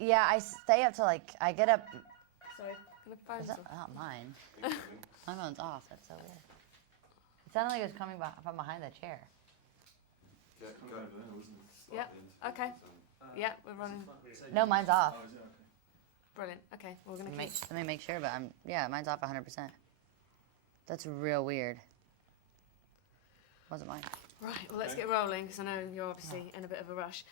Yeah, I stay up till like, I get up. Sorry, can I phone Is that not mine? My phone's off. That's so weird. It sounded like it was coming from behind the chair. Yeah. Okay. Yeah, we're running. No, mine's off. Brilliant. Okay, we're gonna keep. Let me make sure, but mine's off 100%. That's real weird. Wasn't mine. Right. Well, let's get rolling because I know you're obviously in a bit of a rush.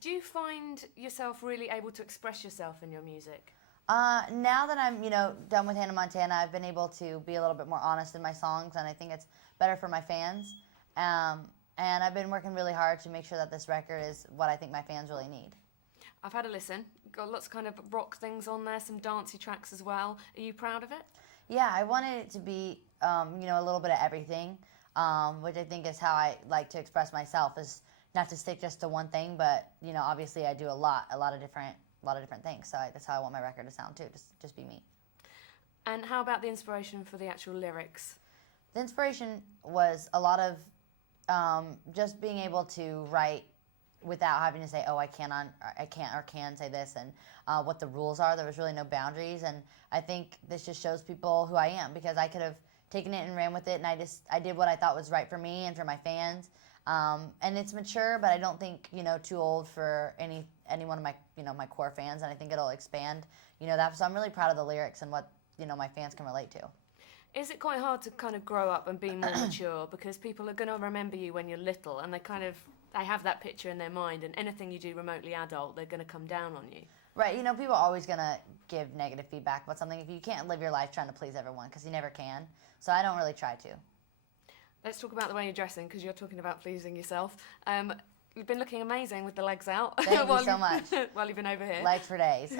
Do you find yourself really able to express yourself in your music? Now that I'm, done with Hannah Montana, I've been able to be a little bit more honest in my songs, and I think it's better for my fans. And I've been working really hard to make sure that this record is what I think my fans really need. I've had a listen. Got lots of kind of rock things on there, some dancey tracks as well. Are you proud of it? Yeah, I wanted it to be, a little bit of everything, which I think is how I like to express myself, is not to stick just to one thing, but, obviously I do a lot of different things. So that's how I want my record to sound too, just be me. And how about the inspiration for the actual lyrics? The inspiration was a lot of just being able to write without having to say, oh, I can say this, and what the rules are. There was really no boundaries, and I think this just shows people who I am, because I could have taken it and ran with it, and I did what I thought was right for me and for my fans. And it's mature, but I don't think, too old for any one of my, my core fans, and I think it'll expand, that. So I'm really proud of the lyrics and what, my fans can relate to. Is it quite hard to kind of grow up and be more mature, because people are going to remember you when you're little, and they have that picture in their mind, and anything you do remotely adult, they're going to come down on you? Right, people are always going to give negative feedback about something if you can't live your life trying to please everyone, because you never can. So I don't really try to. Let's talk about the way you're dressing, because you're talking about pleasing yourself. You've been looking amazing with the legs out. Thank you so much. While you've been over here. Legs for days.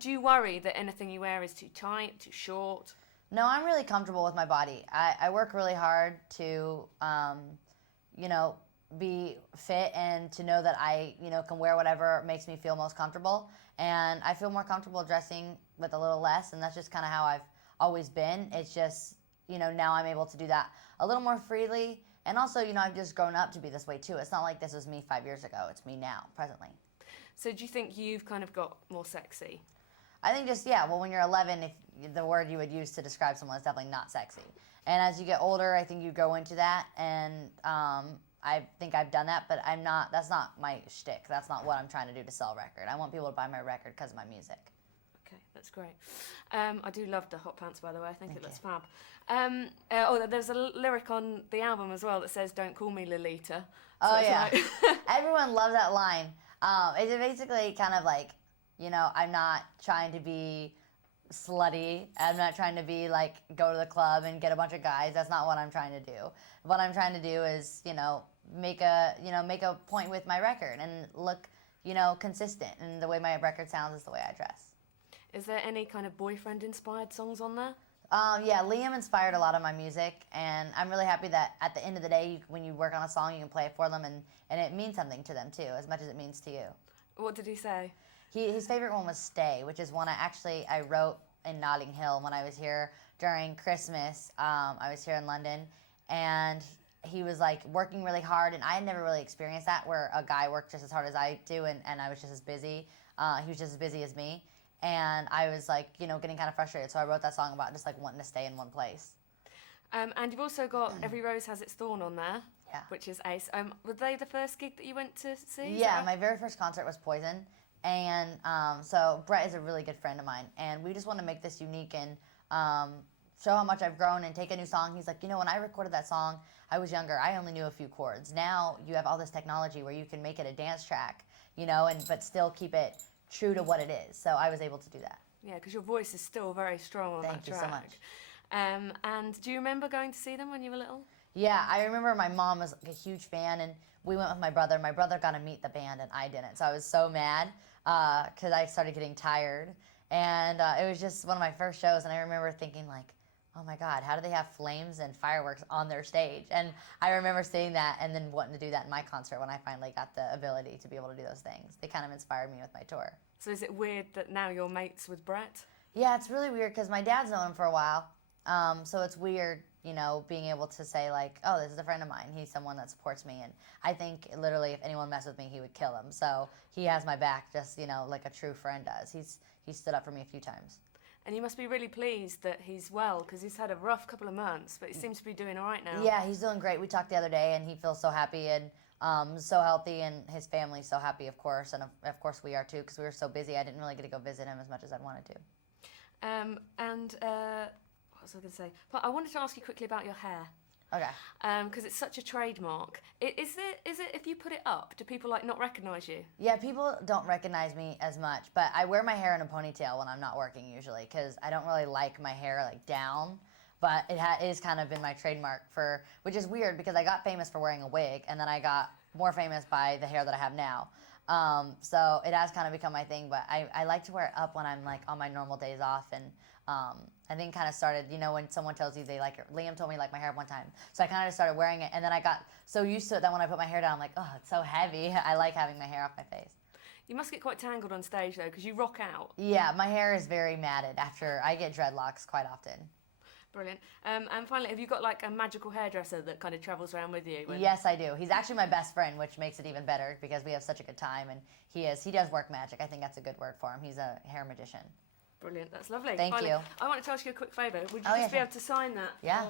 Do you worry that anything you wear is too tight, too short? No, I'm really comfortable with my body. I work really hard to, be fit, and to know that I, can wear whatever makes me feel most comfortable. And I feel more comfortable dressing with a little less, and that's just kind of how I've always been. It's just, now I'm able to do that a little more freely. And also, I've just grown up to be this way too. It's not like this was me 5 years ago. It's me now, presently. So do you think you've kind of got more sexy? I think well, when you're 11, if the word you would use to describe someone is definitely not sexy. And as you get older, I think you go into that, and I think I've done that, but that's not my shtick. That's not what I'm trying to do to sell a record. I want people to buy my record because of my music. Okay, that's great. I do love the hot pants, by the way. I think Thank it looks you. fab. There's a lyric on the album as well that says, "Don't call me Lolita." Oh, yeah. Everyone loves that line. It's basically kind of like, I'm not trying to be slutty. I'm not trying to be like, go to the club and get a bunch of guys. That's not what I'm trying to do. What I'm trying to do is, make a point with my record and look, consistent. And the way my record sounds is the way I dress. Is there any kind of boyfriend-inspired songs on there? Yeah, Liam inspired a lot of my music, and I'm really happy that at the end of the day, when you work on a song, you can play it for them, and it means something to them too, as much as it means to you. What did he say? His favorite one was Stay, which is one I wrote in Notting Hill when I was here during Christmas. I was here in London, and he was like working really hard, and I had never really experienced that, where a guy worked just as hard as I do, and I was just as busy. He was just as busy as me. And I was like, getting kind of frustrated. So I wrote that song about just like wanting to stay in one place. And you've also got Every Rose Has Its Thorn on there, Yeah. Which is ace. Were they the first gig that you went to see? Yeah, my very first concert was Poison. And so Brett is a really good friend of mine. And we just want to make this unique and show how much I've grown and take a new song. He's like, when I recorded that song, I was younger. I only knew a few chords. Now you have all this technology where you can make it a dance track, but still keep it true to what it is. So I was able to do that. Yeah, because your voice is still very strong on that track. Thank you so much. And do you remember going to see them when you were little? Yeah, I remember my mom was like a huge fan, and we went with my brother. My brother got to meet the band, and I didn't. So I was so mad because I started getting tired. And it was just one of my first shows, and I remember thinking like, oh my God, how do they have flames and fireworks on their stage? And I remember seeing that and then wanting to do that in my concert when I finally got the ability to be able to do those things. They kind of inspired me with my tour. So is it weird that now you're mates with Brett? Yeah, it's really weird because my dad's known him for a while. So it's weird, you know, being able to say like, oh, this is a friend of mine. He's someone that supports me. And I think literally if anyone messed with me, he would kill him. So he has my back just, you know, like a true friend does. He's stood up for me a few times. And you must be really pleased that he's well, because he's had a rough couple of months, but he seems to be doing all right now. Yeah, he's doing great. We talked the other day, and he feels so happy and so healthy, and his family's so happy, of course. And of course we are too, because we were so busy. I didn't really get to go visit him as much as I wanted to. What was I going to say? But I wanted to ask you quickly about your hair. Okay. Because it's such a trademark. Is it if you put it up, do people like not recognise you? Yeah, people don't recognize me as much, but I wear my hair in a ponytail when I'm not working usually because I don't really like my hair like down. But it is kind of been my trademark which is weird because I got famous for wearing a wig, and then I got more famous by the hair that I have now. So it has kind of become my thing, but I like to wear it up when I'm like on my normal days off, and I think kind of started, you know, when someone tells you they like it. Liam told me he liked my hair one time, so I kind of just started wearing it, and then I got so used to it that when I put my hair down, I'm like, oh, it's so heavy. I like having my hair off my face. You must get quite tangled on stage though, because you rock out. Yeah, my hair is very matted after I get dreadlocks quite often. Brilliant. And finally, have you got like a magical hairdresser that kind of travels around with you? Yes, I do. He's actually my best friend, which makes it even better because we have such a good time, and he does work magic. I think that's a good word for him. He's a hair magician. Brilliant. That's lovely. Thank Finally, you. I wanted to ask you a quick favour. Would you Oh, just yeah, be able to sign that? Yeah.